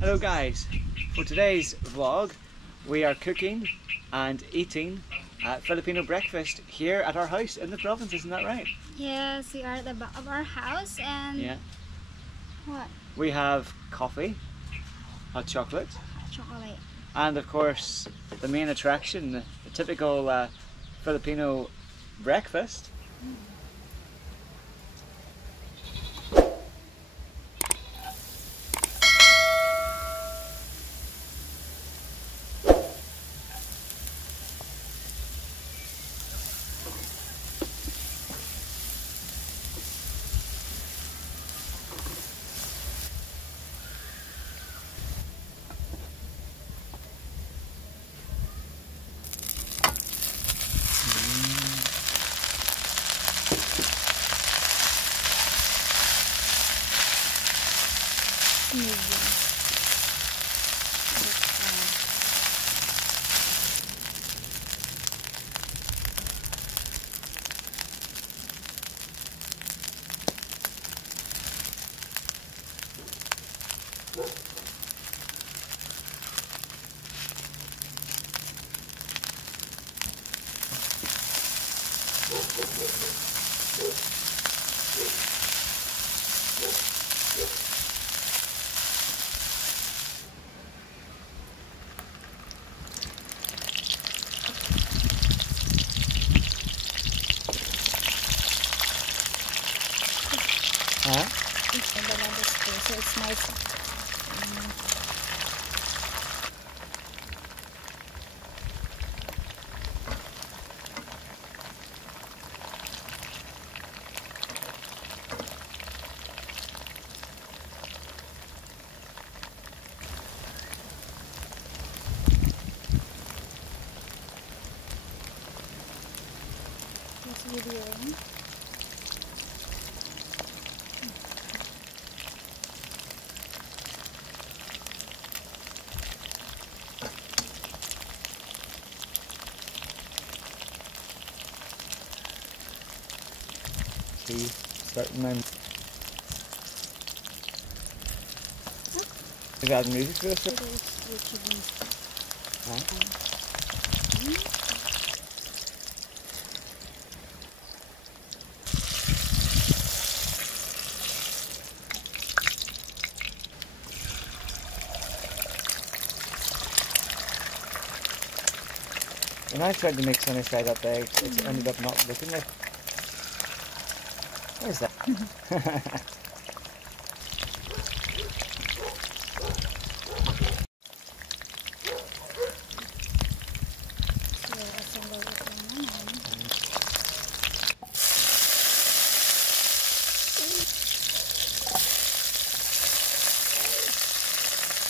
Hello guys, for today's vlog we are cooking and eating Filipino breakfast here at our house in the province, isn't that right? Yes, we are at the back of our house and Yeah. what? We have coffee, hot chocolate, Chocolate. and of course the main attraction, the typical Filipino breakfast. Huh? It's in the middle school, so it's nice. It's videoing. See, starting my... Is that music for this? It is YouTube. When I tried to make sunny side up egg, it ended up not looking like... What is that? So, assemble it naman.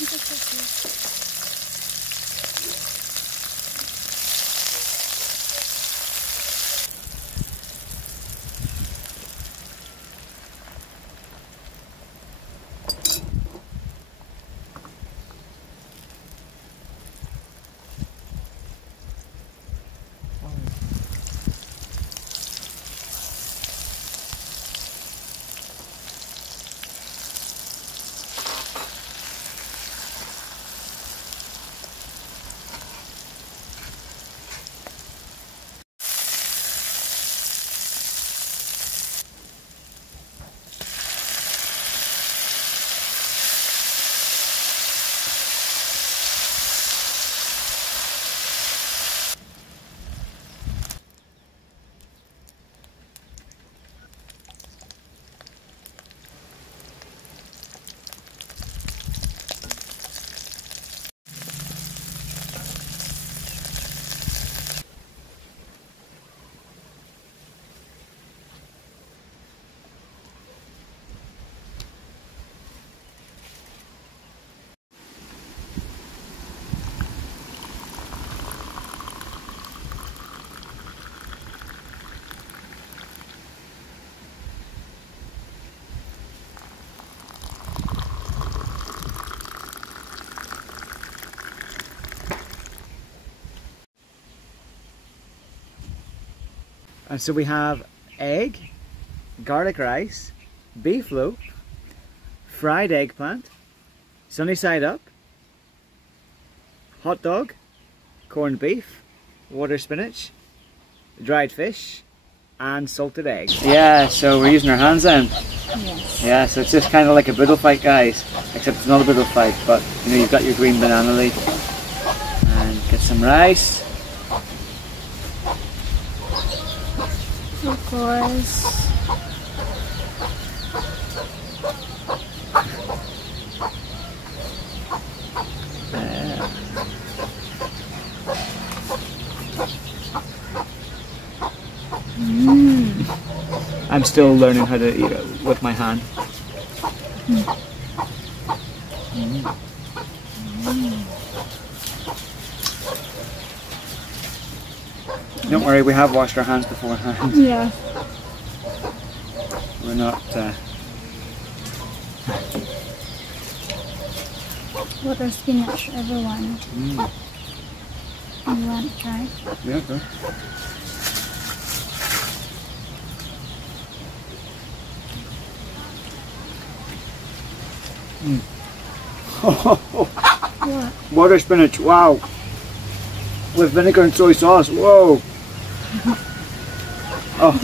It's okay. And so we have egg, garlic rice, beef loaf, fried eggplant, sunny side up, hot dog, corned beef, water spinach, dried fish, and salted eggs. Yeah, so we're using our hands then. Yes. Yeah, so it's just kind of like a boodle fight, guys. Except it's not a boodle fight, but you know, you've got your green banana leaf. And get some rice. Of course. I'm still learning how to eat it with my hand. Don't worry, we have washed our hands beforehand. Yeah. We're not... Water spinach, everyone. You want to try? Yeah, okay. What? Water spinach, wow! With vinegar and soy sauce, whoa! Oh.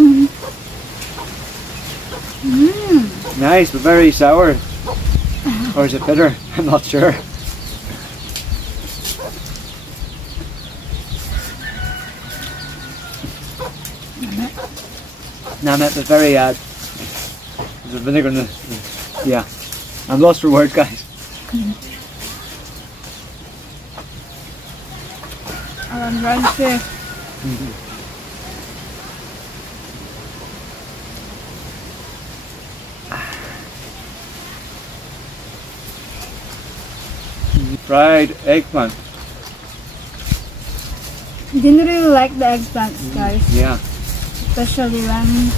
Nice, but very sour. Or is it bitter? I'm not sure. Namet, but very there's a vinegar in the yeah. I'm lost for words, guys. I'm dried fish. Fried eggplant. Didn't really like the eggplants, guys. Yeah. Especially when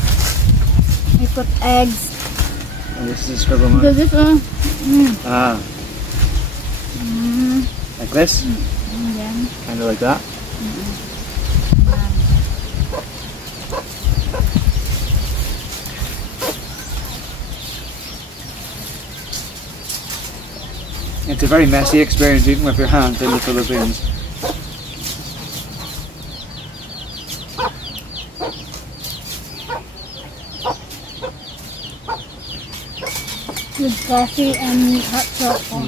we put eggs. And this is a scribble mark. Because this one, Ah. Like this? and then, Kind of like that. It's a very messy experience eating with your hands in the Philippines. with coffee and hot chocolate.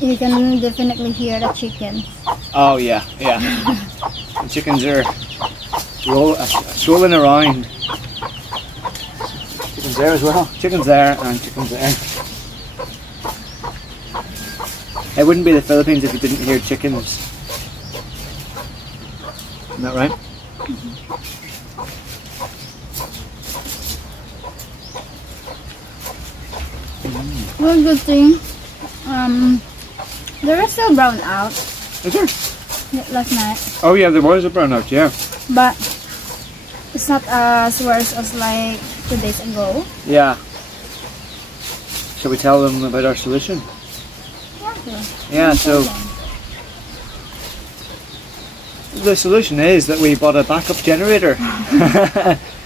You can definitely hear the chicken. Oh yeah, yeah. The chickens are strolling around. Chickens there as well. Chickens there and chickens there. It wouldn't be the Philippines if you didn't hear chickens. Isn't that right? One good thing, they were still brown out Is there? last night, Oh yeah, there was a brownout, yeah. but it's not as worse as like 2 days ago. Yeah. Shall we tell them about our solution? Yeah, Yeah, so the solution is that we bought a backup generator.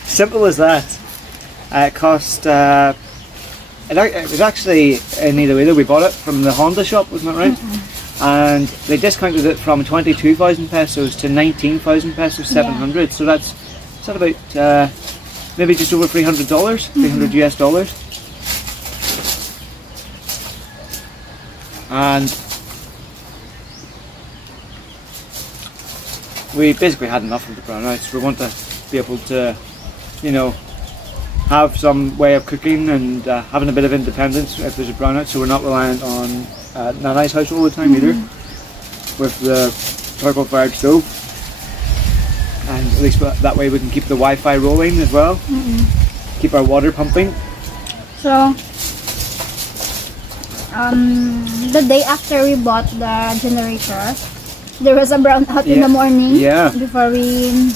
Simple as that. It cost, it was actually in either we bought it from the Honda shop, wasn't that right? And they discounted it from 22,000 pesos to 19,000 pesos, 700. So that's about maybe just over $300, 300 US dollars. And we basically had enough of the brownouts. We want to be able to, you know, have some way of cooking and having a bit of independence if there's a brownout, so we're not reliant on Nana's house all the time either, with the charcoal fired stove. And at least that way we can keep the Wi-Fi rolling as well, keep our water pumping. So the day after we bought the generator, there was a brownout in the morning. Yeah. Before we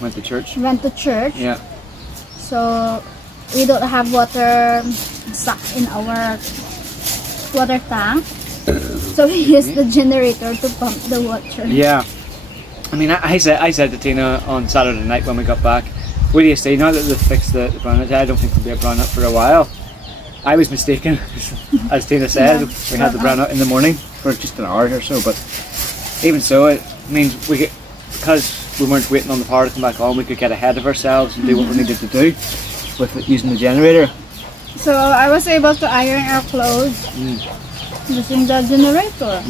Went to church. Yeah. So we don't have water stuck in our water tank. So we used the generator to pump the water. Yeah. I mean, I said to Tina on Saturday night when we got back, what do you say now that they've fixed the brownout? I don't think there'll be a brownout for a while. I was mistaken, as Tina said. Yeah. We had the brownout in the morning for just an hour or so, but even so, it means because we weren't waiting on the power to come back on, we could get ahead of ourselves and do what we needed to do with using the generator. So I was able to iron our clothes using the generator.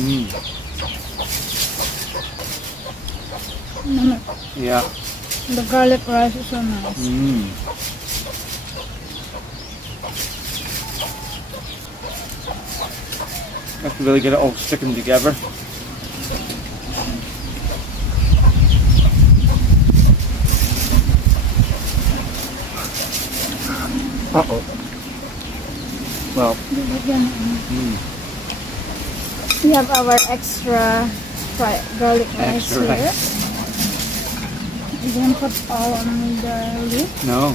Yeah. The garlic rice is so nice. Have to really get it all sticking together. Uh-oh. Well. We have our extra garlic rice Extra here. rice. You didn't put all on the leaf? No.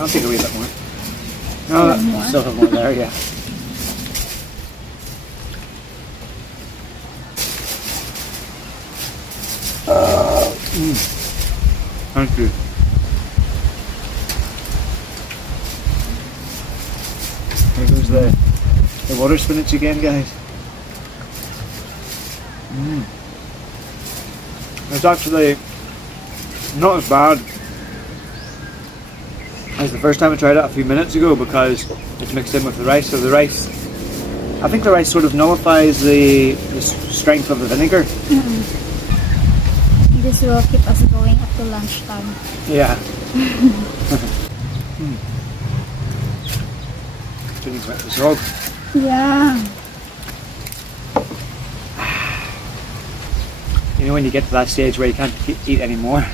I'll take a wee bit more. No, still have more there, yeah. Thank you. There goes the water spinach again, guys. It's actually not as bad as the first time I tried it a few minutes ago because it's mixed in with the rice. So the rice, I think the rice sort of nullifies the strength of the vinegar. This will keep us going up to lunchtime. Yeah. Feeling wet as well. Yeah. You know when you get to that stage where you can't eat anymore.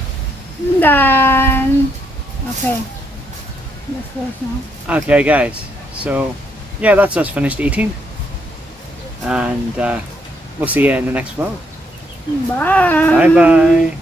Done. Okay. That's it now. Okay guys, so yeah, that's us finished eating. And we'll see you in the next vlog. Bye. Bye bye.